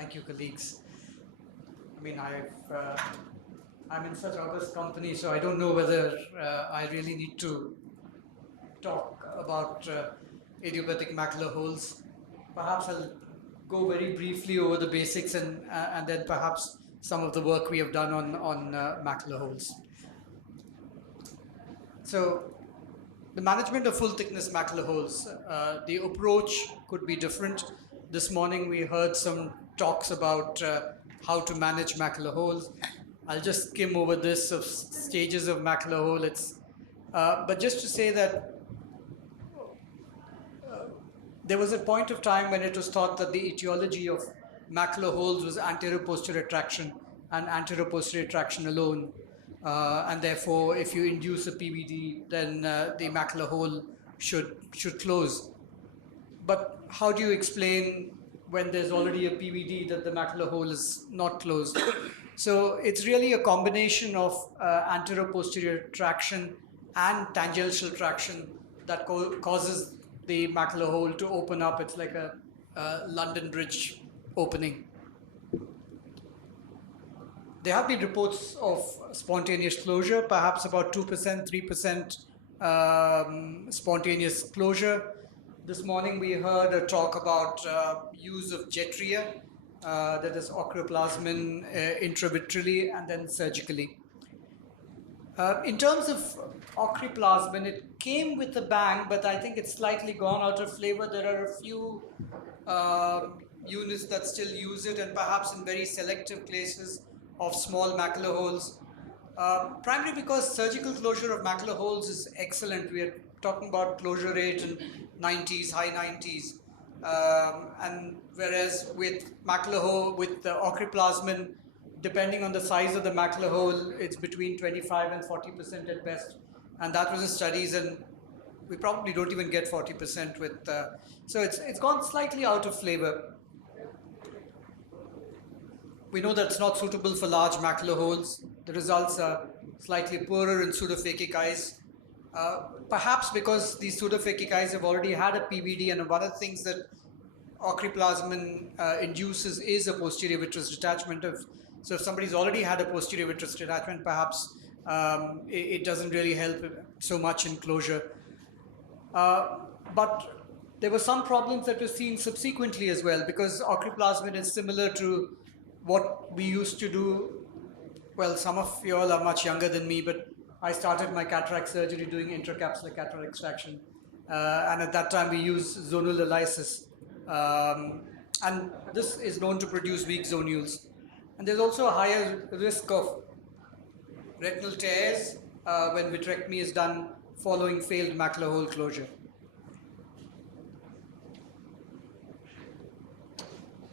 Thank you, colleagues. I mean, I'm in such august company, so I don't know whether I really need to talk about idiopathic macular holes. Perhaps I'll go very briefly over the basics and then perhaps some of the work we have done on macular holes. So the management of full thickness macular holes, the approach could be different. This morning we heard some talks about how to manage macular holes. I'll just skim over this of stages of macular hole. But just to say that there was a point of time when it was thought that the etiology of macular holes was anterior-posterior traction and anterior-posterior traction alone. And therefore, if you induce a PVD, then the macular hole should close. But how do you explain when there's already a PVD that the macular hole is not closed? So it's really a combination of anterior-posterior traction and tangential traction that causes the macular hole to open up. It's like a London Bridge opening. There have been reports of spontaneous closure, perhaps about 2%, 3% spontaneous closure. This morning we heard a talk about use of jetria, that is ocrioplasmin intravitreally and then surgically. In terms of ocrioplasmin, it came with a bang, but I think it's slightly gone out of flavor. There are a few units that still use it, and perhaps in very selective places of small macular holes. Primarily because surgical closure of macular holes is excellent. We are talking about closure rate in 90s, high 90s. And whereas with macular hole, with the ocrioplasmin, depending on the size of the macular hole, it's between 25 and 40% at best. And that was the studies, and we probably don't even get 40% with, so it's gone slightly out of flavor. We know that it's not suitable for large macular holes. The results are slightly poorer in pseudophakic eyes. Perhaps because these pseudophakic eyes have already had a PVD, and one of the things that ocrioplasmin induces is a posterior vitreous detachment. So if somebody's already had a posterior vitreous detachment, perhaps it doesn't really help so much in closure. But there were some problems that were seen subsequently as well, because ocrioplasmin is similar to what we used to do. Well, some of you all are much younger than me, but I started my cataract surgery doing intracapsular cataract extraction. And at that time, we used zonal lysis. And this is known to produce weak zonules. And there's also a higher risk of retinal tears when vitrectomy is done following failed macular hole closure.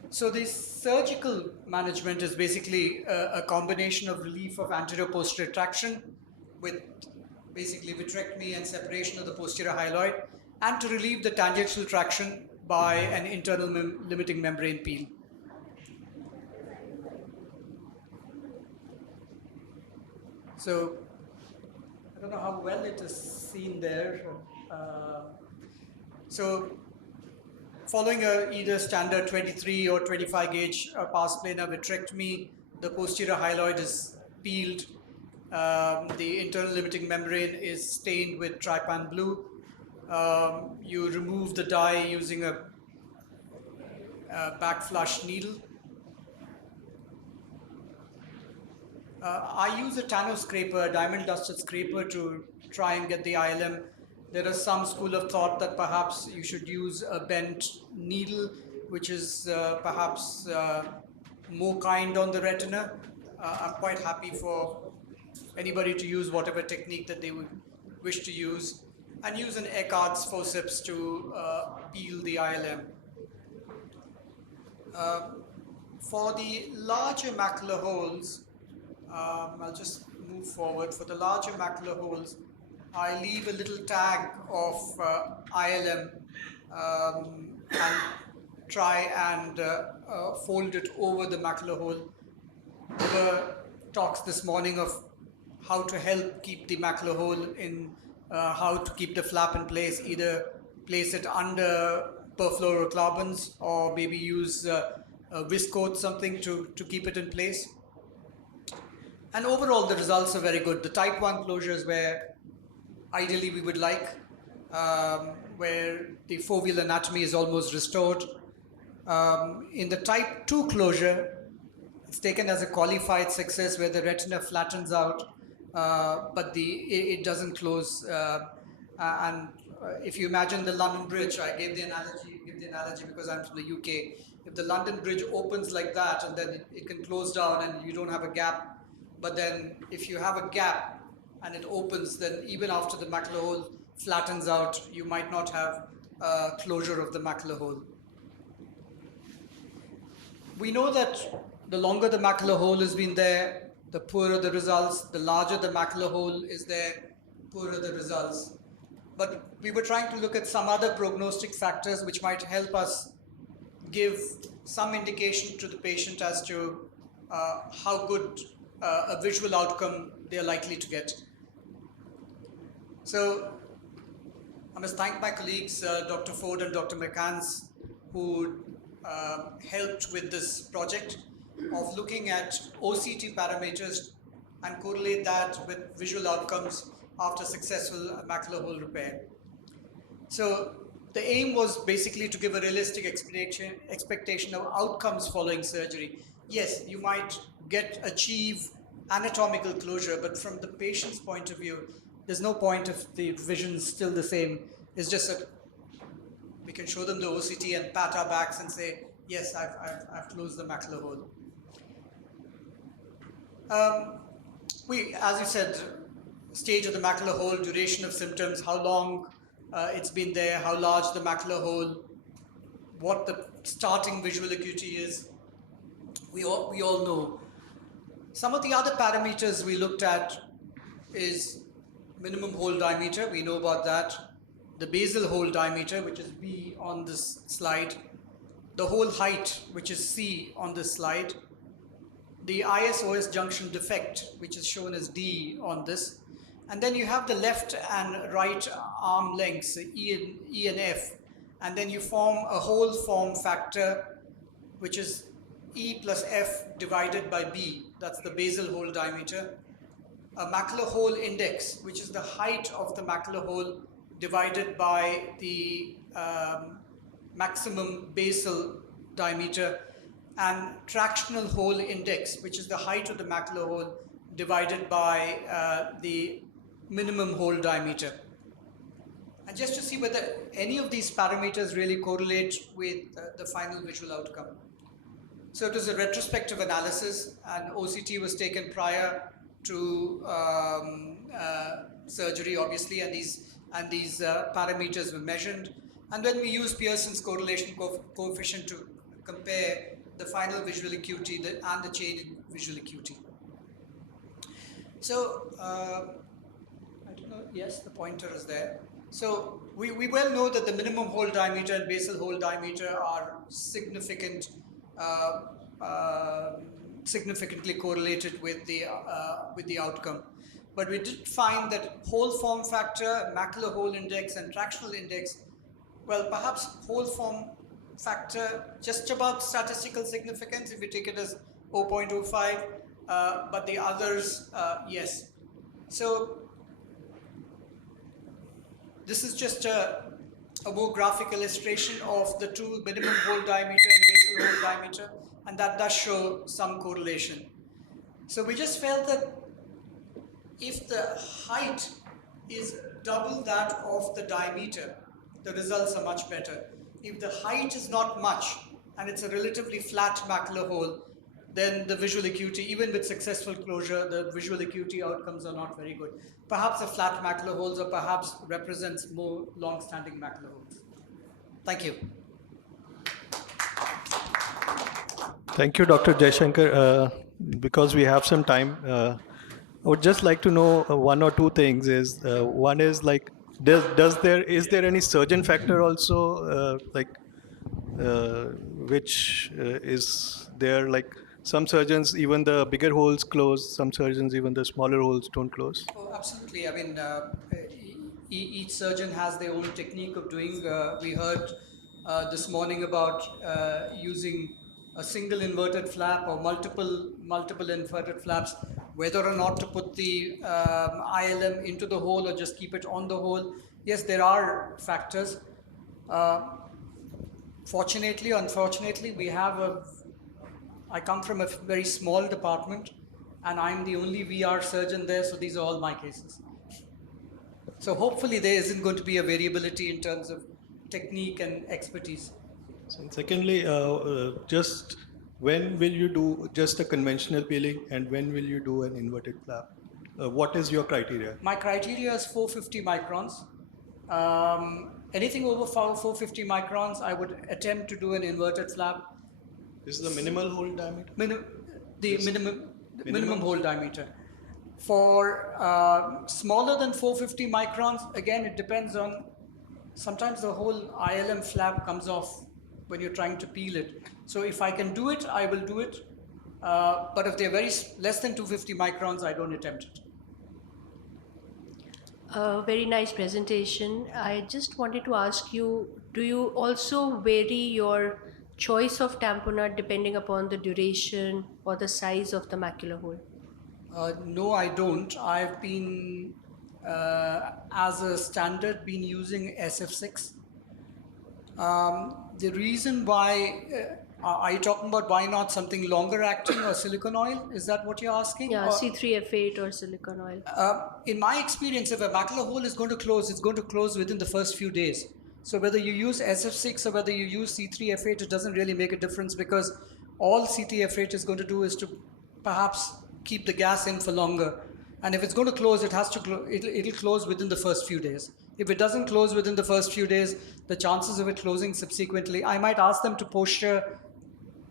So the surgical management is basically a combination of relief of anterior-posterior traction with basically vitrectomy and separation of the posterior hyaloid, and to relieve the tangential traction by an internal limiting membrane peel. So I don't know how well it is seen there. So following either standard 23 or 25 gauge pars plana vitrectomy, the posterior hyaloid is peeled. The internal limiting membrane is stained with trypan blue. You remove the dye using a back flush needle. I use a tanno scraper, a diamond dusted scraper, to try and get the ILM. There is some school of thought that perhaps you should use a bent needle, which is perhaps more kind on the retina. I'm quite happy for anybody to use whatever technique that they would wish to use, and use an Eckhart's forceps to peel the ILM. For the larger macular holes, I'll just move forward. For the larger macular holes, I leave a little tag of ILM and try and fold it over the macular hole. There were talks this morning of how to help keep the macular hole in, how to keep the flap in place, either place it under perfluorocarbons or maybe use viscoat something to keep it in place. And overall, the results are very good. The type 1 closures where ideally we would like, where the foveal anatomy is almost restored. In the type 2 closure, it's taken as a qualified success where the retina flattens out, but it doesn't close. If you imagine the London Bridge, I gave the analogy because I'm from the UK. If the London Bridge opens like that and then it can close down and you don't have a gap, but then if you have a gap and it opens, then even after the macular hole flattens out, you might not have closure of the macular hole. We know that the longer the macular hole has been there, the poorer the results. The larger the macular hole is there, poorer the results. But we were trying to look at some other prognostic factors which might help us give some indication to the patient as to how good a visual outcome they are likely to get. So I must thank my colleagues, Dr. Ford and Dr. McCanns, who helped with this project of looking at OCT parameters and correlate that with visual outcomes after successful macular hole repair. So the aim was basically to give a realistic expectation of outcomes following surgery. Yes, you might achieve anatomical closure, but from the patient's point of view, there's no point if the vision is still the same. It's just that we can show them the OCT and pat our backs and say, yes, I've closed the macular hole. As you said, stage of the macular hole, duration of symptoms, how long it's been there, how large the macular hole, what the starting visual acuity is, we all know. Some of the other parameters we looked at is minimum hole diameter, we know about that. The basal hole diameter, which is B on this slide. The hole height, which is C on this slide. The IS-OS junction defect, which is shown as D on this. And then you have the left and right arm lengths, E and F. And then you form a hole form factor, which is E plus F divided by B. That's the basal hole diameter. A macular hole index, which is the height of the macular hole divided by the maximum basal diameter, and tractional hole index, which is the height of the macular hole divided by the minimum hole diameter. And just to see whether any of these parameters really correlate with the final visual outcome. So it was a retrospective analysis, and OCT was taken prior to surgery, obviously, and these parameters were measured. And then we used Pearson's correlation coefficient to compare the final visual acuity and the change in visual acuity. So, I don't know, yes, the pointer is there. So, we well know that the minimum hole diameter and basal hole diameter are significantly correlated with the outcome. But we did find that hole form factor, macular hole index, and tractional index, well, perhaps hole form factor just about statistical significance if you take it as 0.05, but the others, yes. So this is just a more graphic illustration of the two minimum hole diameter and basal hole diameter, and that does show some correlation. So we just felt that if the height is double that of the diameter, the results are much better. If the height is not much and it's a relatively flat macular hole, then the visual acuity, even with successful closure, the visual acuity outcomes are not very good. Perhaps the flat macular holes, or perhaps represents more long-standing macular holes. Thank you. Thank you, Dr. Jaishankar. Because we have some time, I would just like to know one or two things. One is like, is there any surgeon factor also, which is there? Like some surgeons, even the bigger holes close. Some surgeons, even the smaller holes don't close. Oh, absolutely. I mean, each surgeon has their own technique of doing. We heard this morning about using a single inverted flap or multiple inverted flaps, whether or not to put the ILM into the hole or just keep it on the hole. Yes, there are factors. Fortunately, unfortunately, I come from a very small department, and I'm the only VR surgeon there, so these are all my cases. So hopefully there isn't going to be a variability in terms of technique and expertise. And secondly, just when will you do just a conventional peeling and when will you do an inverted flap? What is your criteria? My criteria is 450 microns. Anything over 450 microns, I would attempt to do an inverted flap. This is the minimal hole diameter? Minimum hole diameter. For smaller than 450 microns, again, it depends on, sometimes the whole ILM flap comes off when you're trying to peel it. So if I can do it, I will do it. But if they're less than 250 microns, I don't attempt it. Very nice presentation. I just wanted to ask you, do you also vary your choice of tamponade depending upon the duration or the size of the macular hole? No, I don't. I've been, as a standard, been using SF6. The reason why, are you talking about why not something longer acting or silicone oil? Is that what you're asking? Yeah, C3F8 or silicone oil. In my experience, if a macular hole is going to close, it's going to close within the first few days. So whether you use SF6 or whether you use C3F8, it doesn't really make a difference, because all C3F8 is going to do is to perhaps keep the gas in for longer. And if it's going to close, it'll close within the first few days. If it doesn't close within the first few days, the chances of it closing subsequently, I might ask them to posture a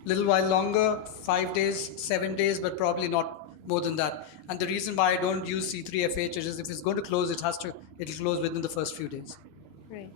little while longer, 5 days, 7 days, but probably not more than that. And the reason why I don't use C3F8 is if it's going to close, it'll close within the first few days. Right.